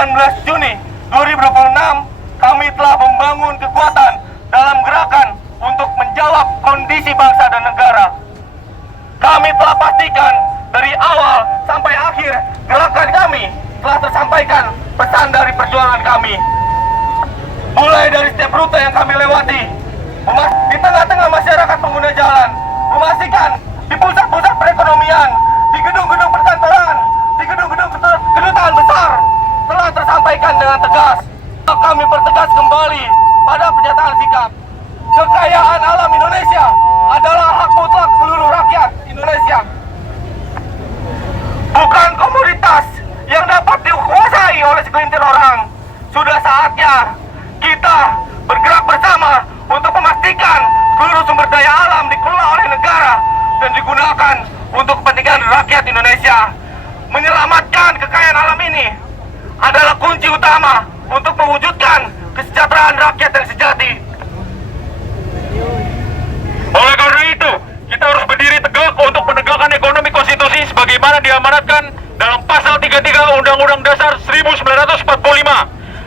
18 Juni 2026, kami telah membangun kekuatan dalam gerakan untuk menjawab kondisi bangsa dan negara. Kami telah pastikan dari awal sampai akhir gerakan kami telah tersampaikan pesan dari perjuangan kami. Mulai dari setiap rute yang kami lewati, di tengah-tengah masyarakat pengguna jalan, memastikan di pusat-pusat perekonomian, di gedung-gedung perkantoran, di gedung-gedung kedutaan besar, telah tersampaikan dengan tegas. Kami pertegas kembali pada pernyataan sikap. Kekayaan alam Indonesia adalah hak mutlak seluruh rakyat Indonesia, bukan komoditas yang dapat dikuasai oleh segelintir orang. Sudah saatnya kita bergerak bersama untuk memastikan seluruh sumber daya alam dikelola oleh negara dan digunakan untuk kepentingan rakyat Indonesia. Menyelamatkan kekayaan alam ini adalah kunci utama untuk mewujudkan kesejahteraan rakyat yang sejati. Oleh karena itu, kita harus berdiri tegak untuk menegakkan ekonomi konstitusi sebagaimana diamanatkan dalam pasal 33 Undang-Undang Dasar 1945.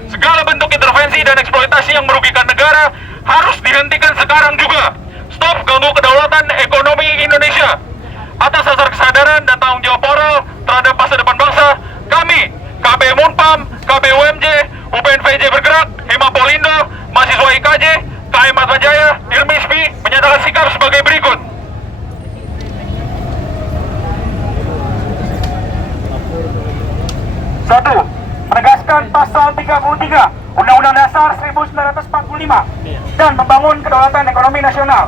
Segala bentuk intervensi dan eksploitasi yang merugikan negara harus dihentikan sekarang juga. Stop ganggu kedaulatan ekonomi Indonesia. Atas dasar kesadaran dan tanggung jawab moral terhadap masa depan bangsa, kami, KB Munpam, KB UMJ, UPNVJ Bergerak, Hima Polindo, mahasiswa IKJ, KM Atmajaya, Ilmisbi menyatakan sikap sebagai berikut. Satu, menegaskan pasal 33 Undang-Undang Dasar 1945 dan membangun kedaulatan ekonomi nasional.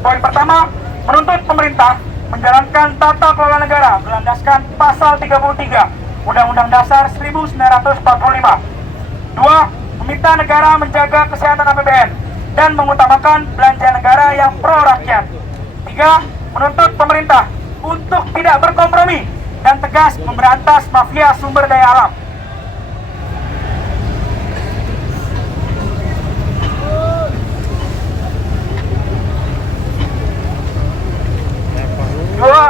Poin pertama, menuntut pemerintah menjalankan tata kelola negara berlandaskan pasal 33 Undang-Undang Dasar 1945. Dua, meminta negara menjaga kesehatan APBN dan mengutamakan belanja negara yang pro rakyat. Tiga, menuntut pemerintah untuk tidak berkompromi dan tegas memberantas mafia sumber daya alam. Dua,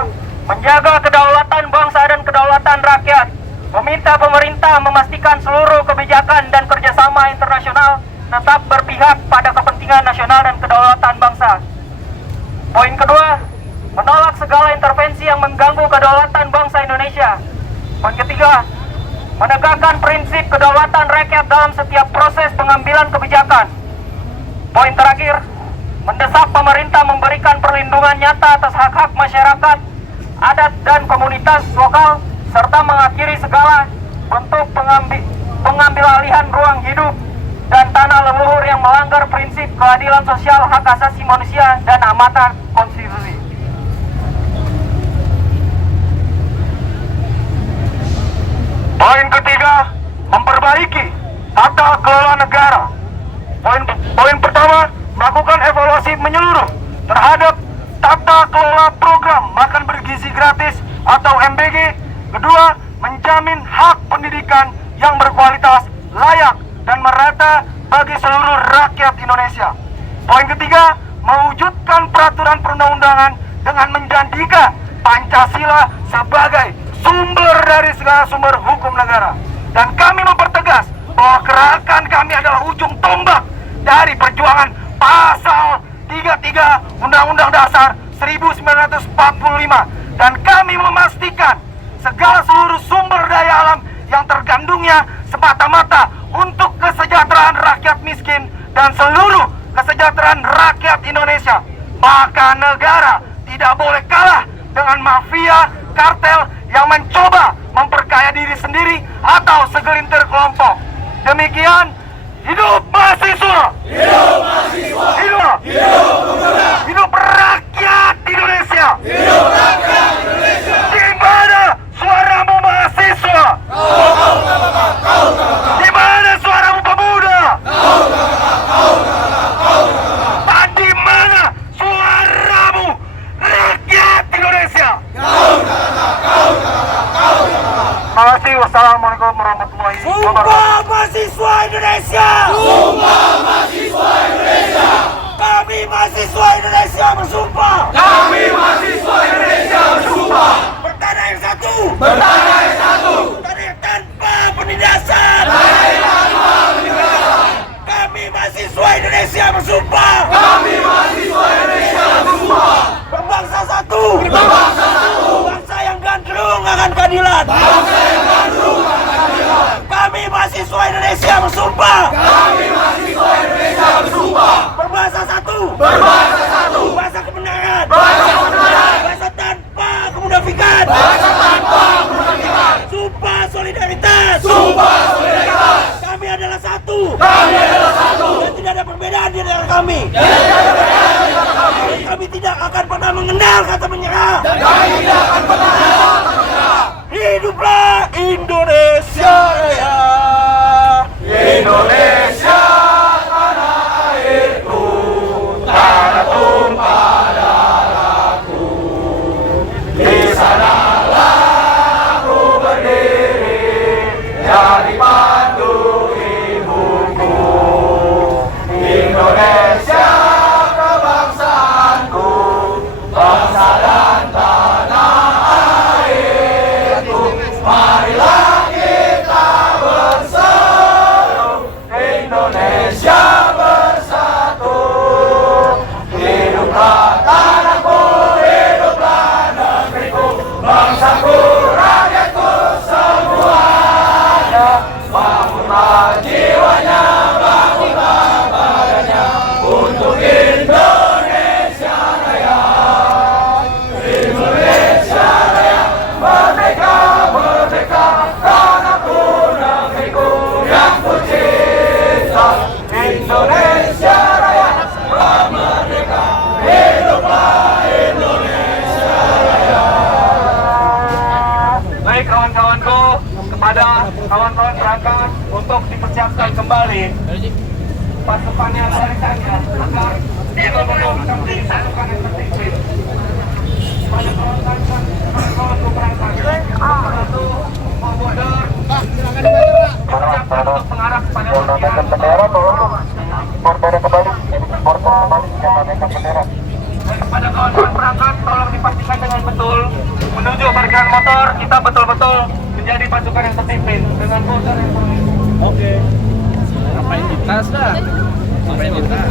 menjaga kedaulatan bangsa dan kedaulatan rakyat. Meminta pemerintah memastikan seluruh kebijakan dan kerjasama internasional tetap berpihak pada kepentingan nasional dan kedaulatan bangsa. Poin kedua, menolak segala intervensi yang mengganggu kedaulatan bangsa Indonesia. Poin ketiga, menegakkan prinsip kedaulatan rakyat dalam setiap proses pengambilan kebijakan. Poin terakhir, mendesak pemerintah memberikan perlindungan nyata atas hak-hak masyarakat, adat dan komunitas lokal, serta mengakhiri segala bentuk pengambil alihan ruang hidup dan tanah leluhur yang melanggar prinsip keadilan sosial, hak asasi manusia, dan amatan konstitusi. Poin ketiga, memperbaiki tata kelola negara. Poin pertama, melakukan evaluasi menyeluruh terhadap tata kelola program makan bergizi gratis atau MBG. Kedua, menjamin hak pendidikan yang berkualitas, layak, dan merata bagi seluruh rakyat Indonesia. Poin ketiga, mewujudkan peraturan perundang-undangan dengan menjanjikan Pancasila sebagai sumber dari segala sumber hukum negara. Dan kami mempertegas bahwa gerakan kami adalah ujung tombak dari perjuangan pasal 33 Undang-Undang Dasar 1945. Dan kami memastikan segala seluruh sumber daya alam yang tergandungnya semata-mata untuk kesejahteraan rakyat miskin dan seluruh kesejahteraan rakyat Indonesia. Maka negara tidak boleh kalah dengan mafia, kartel yang mencoba memperkaya diri sendiri atau segelintir kelompok. Demikian, hidup mahasiswa! Hidup mahasiswa! Hidup! Hidup penggerak! Hidup rakyat Indonesia! Hidup rakyat Indonesia! Di mana suaramu mahasiswa? Di mana suaramu pemuda? Dan di mana suaramu rakyat Indonesia? Terima kasih. Wassalamualaikum warahmatullahi wabarakatuh. Sumpah mahasiswa Indonesia! Sumpah mahasiswa Indonesia! Kami mahasiswa Indonesia bersumpah! Kami mahasiswa Indonesia bersumpah! Bertanah yang satu! Bertanah yang satu! Bertanah yang tanpa penindasan! bersumpah. Kami mahasiswa Indonesia bersumpah. Berbangsa satu. Berbangsa satu. Bangsa yang gandrung akan keadilan. Bangsa yang gandrung akan keadilan. Kami mahasiswa Indonesia bersumpah. Kami mahasiswa Indonesia bersumpah. Berbangsa satu. Berbangsa satu. Bahasa kebenaran. Bahasa kebenaran. Bahasa tanpa kemunafikan. Bahasa tanpa kemunafikan. Sumpah solidaritas. Sumpah solidaritas. Kami adalah satu. Kami adalah satu. Dan tidak ada perbedaan di antara kami. Dan tidak ada perbedaan di antara kami. Kami tidak akan pernah mengenal kata menyerah. Dan kami tidak akan pernah menyerah. Hiduplah Indonesia Raya. Indonesia tanah airku, tanah tumpah darahku. Di sanalah aku berdiri, jadi pandu ibuku. Indonesia kebangsaanku, bangsa dan tanah airku. Marilah kita berseru, Indonesia bersatu. Hiduplah tanahku, hiduplah negeriku, bangsaku, rakyatku semuanya. Bangunlah jiwanya, bangunlah badannya untuk Indonesia Raya. Indonesia Raya, merdeka, merdeka, tanahku, negeriku yang ku cinta. Indonesia Raya, merdeka, hiduplah Indonesia Raya. Baik kawan-kawanku, kepada kawan-kawan berangkat untuk dipersiapkan kembali pasukannya barisannya agar betul-betul bisa menjadi pasukan yang tertib. Pada kawan-kawanku berangkat satu mau border dipersiapkan untuk mengarah kepada parkiran bendera tolong bordera kembali jangan bendera. Pada kawan-kawan berangkat tolong dipastikan dengan betul menuju parkiran motor. Kita betul-betul menjadi pasukan yang terpimpin dengan border yang solid. Oke. Ngapain di tas dah? Ngapain di tas?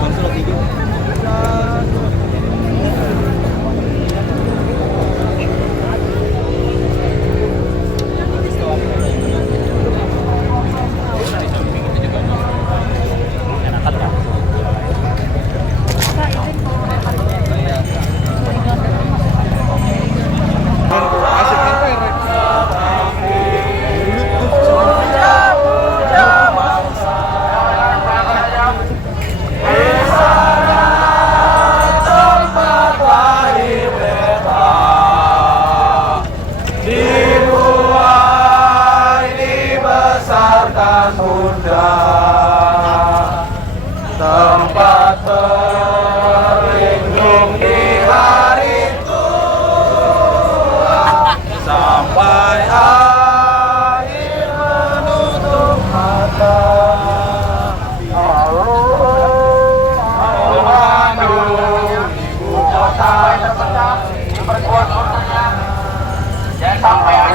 Konsul tiga. Tempat berlindung di hari tua, sampai air menutup mata. Bandung, ibu kota terpecah, berkuat kotanya, dan sampai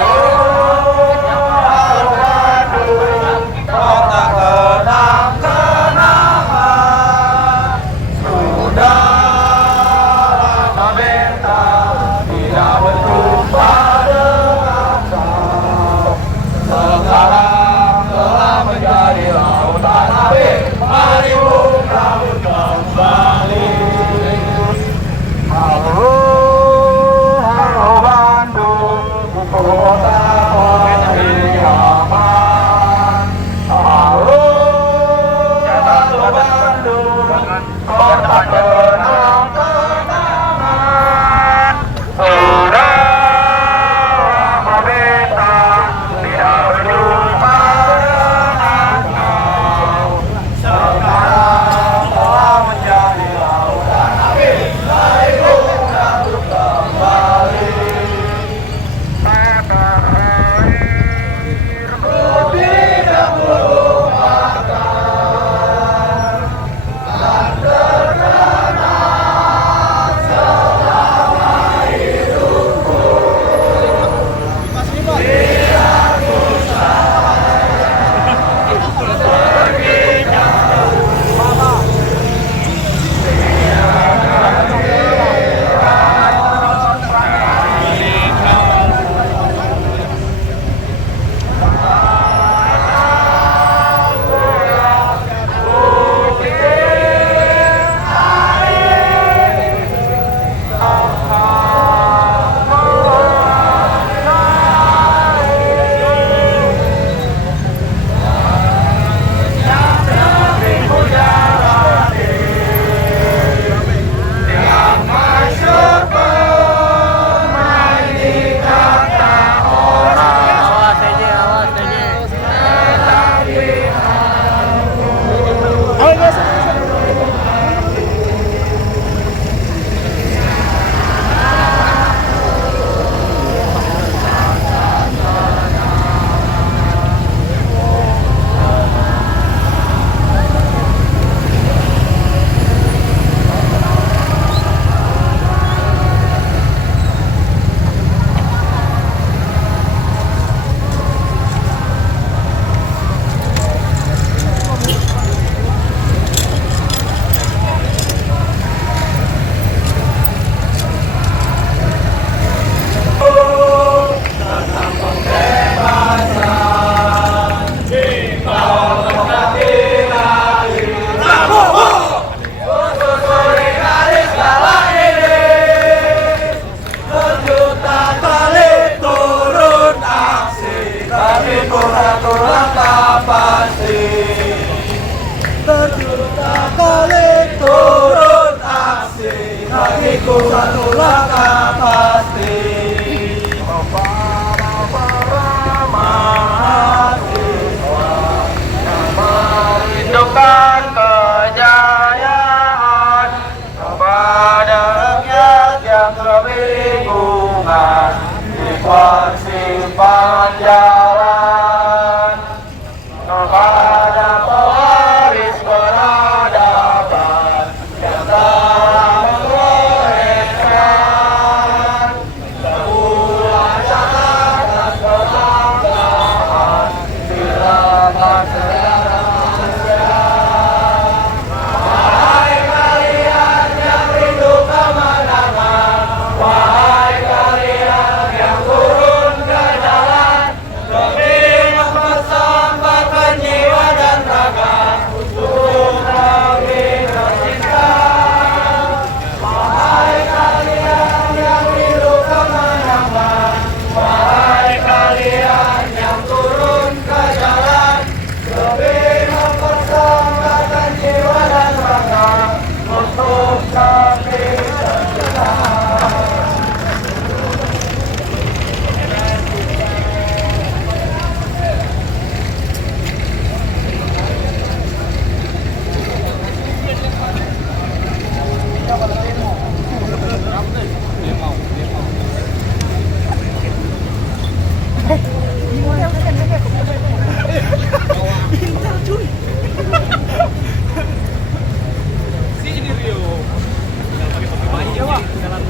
kota kenang-kenangan sudah lama beta tidak berjumpa dengan kau. Sekarang telah menjadi lautan air, mari laut kembali. Halo Bandung, pasti. Terjun kali turun aksi, kakiku satu langkah pasti. Merindukan kejayaan kepada rakyat yang kebingungan di persimpangan jalan, kepada pewaris peradaban yang telah menggoreskan sebuah catatan kebanggaan di lembar sejarah. Sini Rio. Tinggal pakai topi bayi ya, Wak. Jalan.